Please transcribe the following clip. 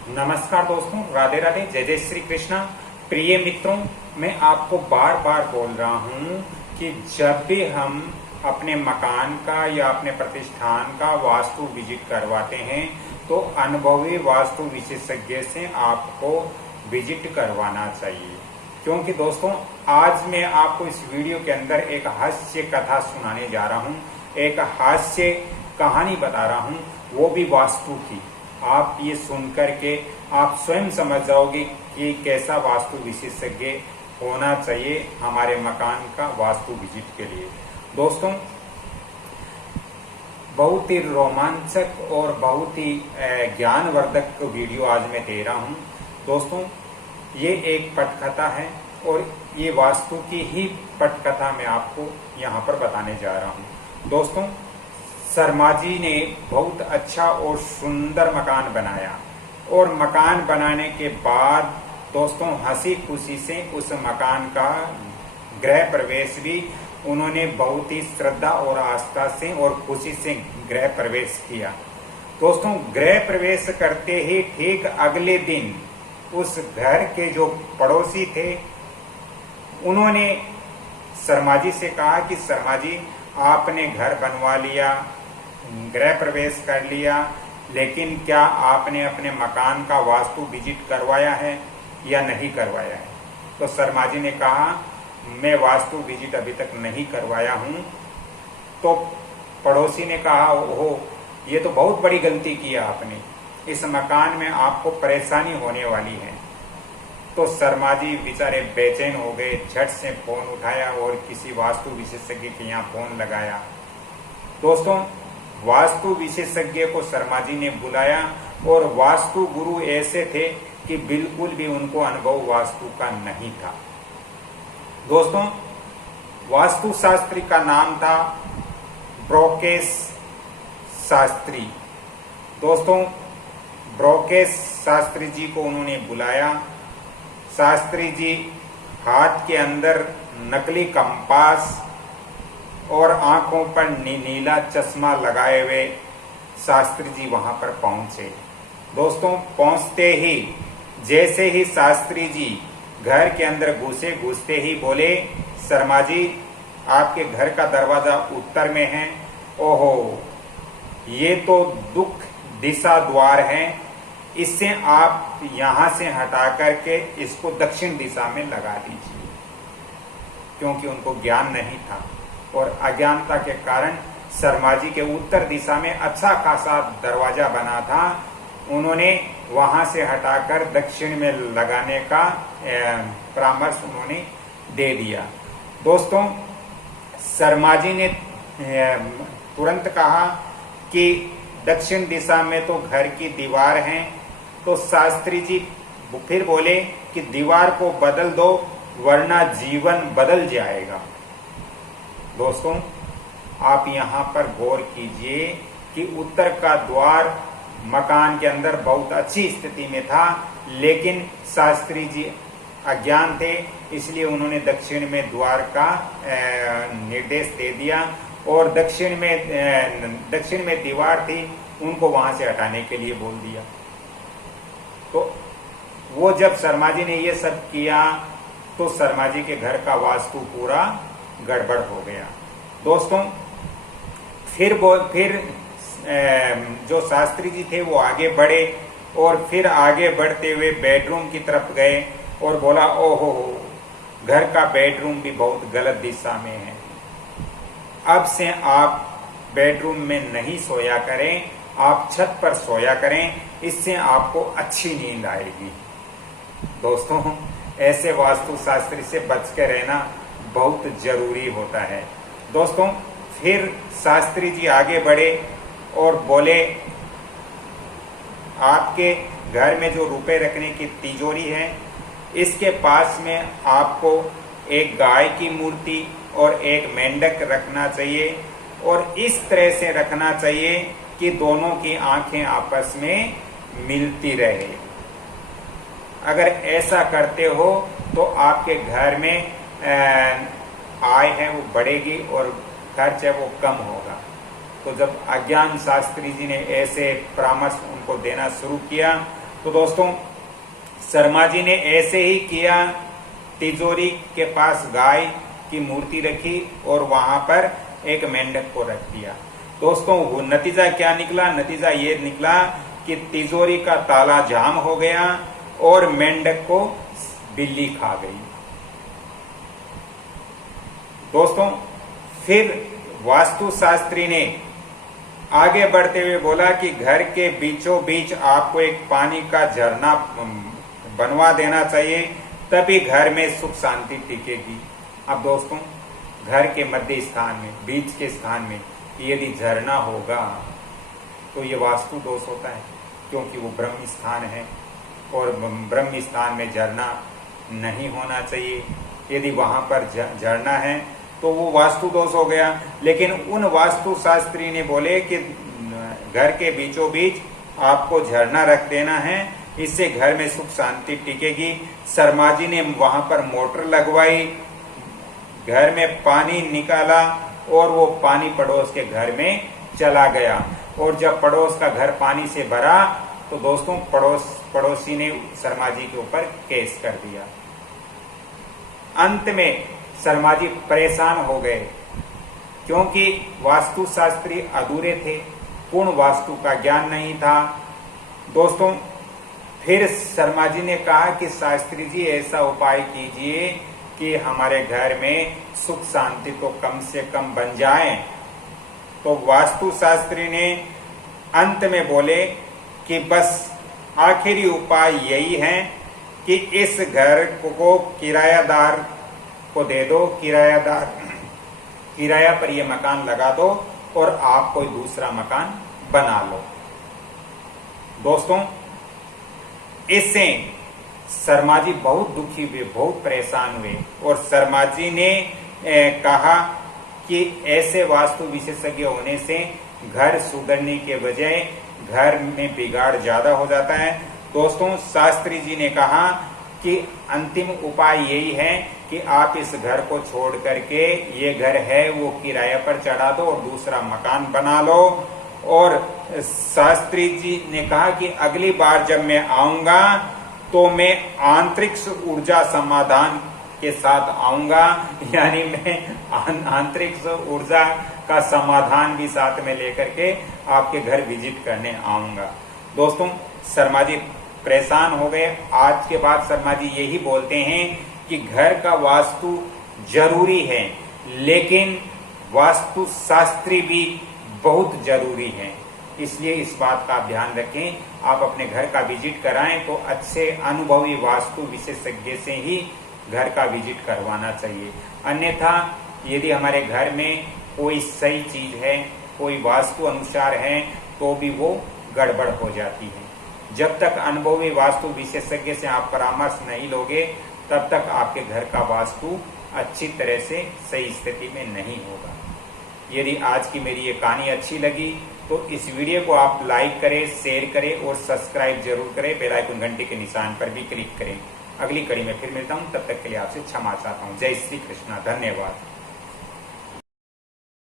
नमस्कार दोस्तों, राधे राधे, जय जय श्री कृष्णा। प्रिय मित्रों, मैं आपको बार बार बोल रहा हूं कि जब भी हम अपने मकान का या अपने प्रतिष्ठान का वास्तु विजिट करवाते हैं तो अनुभवी वास्तु विशेषज्ञ से आपको विजिट करवाना चाहिए। क्योंकि दोस्तों, आज मैं आपको इस वीडियो के अंदर एक हास्य कथा सुनाने जा रहा हूं, एक हास्य कहानी बता रहा हूं, वो भी वास्तु की। आप ये सुन करके आप स्वयं समझ जाओगे कि कैसा वास्तु विशेषज्ञ होना चाहिए हमारे मकान का वास्तु विजिट के लिए। दोस्तों, बहुत ही रोमांचक और बहुत ही ज्ञानवर्धक वीडियो आज मैं दे रहा हूं। दोस्तों, ये एक पटकथा है और ये वास्तु की ही पटकथा मैं आपको यहाँ पर बताने जा रहा हूँ। दोस्तों, शर्मा जी ने बहुत अच्छा और सुंदर मकान बनाया और मकान बनाने के बाद दोस्तों हंसी खुशी से उस मकान का गृह प्रवेश भी उन्होंने बहुत ही श्रद्धा और आस्था से और खुशी से गृह प्रवेश किया। दोस्तों, गृह प्रवेश करते ही ठीक अगले दिन उस घर के जो पड़ोसी थे उन्होंने शर्मा जी से कहा कि शर्मा जी, आपने घर बनवा लिया, गृह प्रवेश कर लिया, लेकिन क्या आपने अपने मकान का वास्तु विजिट करवाया है या नहीं करवाया है? तो शर्मा जी ने कहा, मैं वास्तु विजिट अभी तक नहीं करवाया हूं। तो पड़ोसी ने कहा, ओहो, ये तो बहुत बड़ी गलती की आपने, इस मकान में आपको परेशानी होने वाली है। तो शर्मा जी बेचारे बेचैन हो गए, झट से फोन उठाया और किसी वास्तु विशेषज्ञ के यहाँ फोन लगाया। दोस्तों, वास्तु विशेषज्ञ को शर्मा जी ने बुलाया और वास्तु गुरु ऐसे थे कि बिल्कुल भी उनको अनुभव वास्तु का नहीं था। दोस्तों, वास्तु शास्त्री का नाम था ब्रोकेश शास्त्री। दोस्तों, ब्रोकेश शास्त्री जी को उन्होंने बुलाया। शास्त्री जी हाथ के अंदर नकली कंपास और आंखों पर नीला चश्मा लगाए हुए शास्त्री जी वहां पर पहुंचे। दोस्तों, पहुंचते ही जैसे ही शास्त्री जी घर के अंदर घुसते ही बोले, शर्मा जी, आपके घर का दरवाजा उत्तर में है। ओहो, ये तो दुख दिशा द्वार है, इससे आप यहां से हटा करके इसको दक्षिण दिशा में लगा दीजिए। क्योंकि उनको ज्ञान नहीं था और अज्ञानता के कारण शर्मा जी के उत्तर दिशा में अच्छा खासा दरवाजा बना था, उन्होंने वहां से हटाकर दक्षिण में लगाने का परामर्श उन्होंने दे दिया। दोस्तों, शर्मा जी ने तुरंत कहा कि दक्षिण दिशा में तो घर की दीवार है। तो शास्त्री जी फिर बोले कि दीवार को बदल दो वरना जीवन बदल जाएगा। दोस्तों, आप यहाँ पर गौर कीजिए कि उत्तर का द्वार मकान के अंदर बहुत अच्छी स्थिति में था, लेकिन शास्त्री जी अज्ञान थे, इसलिए उन्होंने दक्षिण में द्वार का निर्देश दे दिया और दक्षिण में दीवार थी, उनको वहां से हटाने के लिए बोल दिया। तो वो जब शर्मा जी ने ये सब किया तो शर्मा जी के घर का वास्तु पूरा गड़बड़ हो गया। दोस्तों, फिर जो शास्त्री जी थे वो आगे बढ़े और फिर आगे बढ़ते हुए बेडरूम की तरफ गए और बोला, ओहो, घर का बेडरूम भी बहुत गलत दिशा में है, अब से आप बेडरूम में नहीं सोया करें, आप छत पर सोया करें, इससे आपको अच्छी नींद आएगी। दोस्तों, ऐसे वास्तु शास्त्री से बच के रहना बहुत जरूरी होता है। दोस्तों, फिर शास्त्री जी आगे बढ़े और बोले, आपके घर में जो रुपए रखने की तिजोरी है, इसके पास में आपको एक गाय की मूर्ति और एक मेंढक रखना चाहिए और इस तरह से रखना चाहिए कि दोनों की आंखें आपस में मिलती रहे। अगर ऐसा करते हो तो आपके घर में आय है वो बढ़ेगी और खर्च है वो कम होगा। तो जब अज्ञान शास्त्री जी ने ऐसे परामर्श उनको देना शुरू किया तो दोस्तों शर्मा जी ने ऐसे ही किया, तिजोरी के पास गाय की मूर्ति रखी और वहां पर एक मेंढक को रख दिया। दोस्तों वो नतीजा क्या निकला? नतीजा ये निकला कि तिजोरी का ताला जाम हो गया और मेंढक को बिल्ली खा गई। दोस्तों फिर वास्तुशास्त्री ने आगे बढ़ते हुए बोला कि घर के बीचों बीच आपको एक पानी का झरना बनवा देना चाहिए, तभी घर में सुख शांति टिकेगी। अब दोस्तों घर के मध्य स्थान में, बीच के स्थान में यदि झरना होगा तो ये वास्तु दोष होता है, क्योंकि वो ब्रह्म स्थान है और ब्रह्म स्थान में झरना नहीं होना चाहिए। यदि वहां पर झरना है तो वो वास्तु दोष हो गया। लेकिन उन वास्तु शास्त्री ने बोले कि घर के बीचों बीच आपको झरना रख देना है, इससे घर में सुख शांति टिकेगी। शर्मा जी ने वहां पर मोटर लगवाई, घर में पानी निकाला और वो पानी पड़ोस के घर में चला गया। और जब पड़ोस का घर पानी से भरा तो दोस्तों पड़ोसी ने शर्मा जी के ऊपर केस कर दिया। अंत में शर्मा जी परेशान हो गए, क्योंकि वास्तुशास्त्री अधूरे थे, पूर्ण वास्तु का ज्ञान नहीं था। दोस्तों फिर शर्मा जी ने कहा कि शास्त्री जी ऐसा उपाय कीजिए कि हमारे घर में सुख शांति तो कम से कम बन जाए। तो वास्तुशास्त्री ने अंत में बोले कि बस आखिरी उपाय यही है कि इस घर को किरायादार को दे दो, किराया पर ये मकान लगा दो और आप कोई दूसरा मकान बना लो। दोस्तों इससे शर्मा जी बहुत दुखी हुए, बहुत परेशान हुए और शर्मा जी ने कहा कि ऐसे वास्तु विशेषज्ञ होने से घर सुधरने के बजाय घर में बिगाड़ ज्यादा हो जाता है। दोस्तों शास्त्री जी ने कहा कि अंतिम उपाय यही है कि आप इस घर को छोड़ करके, ये घर है वो किराया पर चढ़ा दो और दूसरा मकान बना लो। और शास्त्री जी ने कहा कि अगली बार जब मैं आऊंगा तो मैं आंतरिक ऊर्जा समाधान के साथ आऊंगा, यानी मैं आंतरिक ऊर्जा का समाधान भी साथ में लेकर के आपके घर विजिट करने आऊंगा। दोस्तों शर्मा जी परेशान हो गए। आज के बाद शर्मा जी यही बोलते हैं कि घर का वास्तु जरूरी है, लेकिन वास्तु शास्त्री भी बहुत जरूरी है। इसलिए इस बात का आप ध्यान रखें, आप अपने घर का विजिट कराएं तो अच्छे अनुभवी वास्तु विशेषज्ञ से ही घर का विजिट करवाना चाहिए। अन्यथा यदि हमारे घर में कोई सही चीज है, कोई वास्तु अनुसार है, तो भी वो गड़बड़ हो जाती है। जब तक अनुभवी वास्तु विशेषज्ञ से आप परामर्श नहीं लोगे, तब तक आपके घर का वास्तु अच्छी तरह से सही स्थिति में नहीं होगा। यदि आज की मेरी ये कहानी अच्छी लगी तो इस वीडियो को आप लाइक करें, शेयर करें और सब्सक्राइब जरूर करें। बेल आइकन घंटी के निशान पर भी क्लिक करें। अगली कड़ी में फिर मिलता हूं, तब तक के लिए आपसे क्षमा चाहता हूं। जय श्री कृष्णा, धन्यवाद।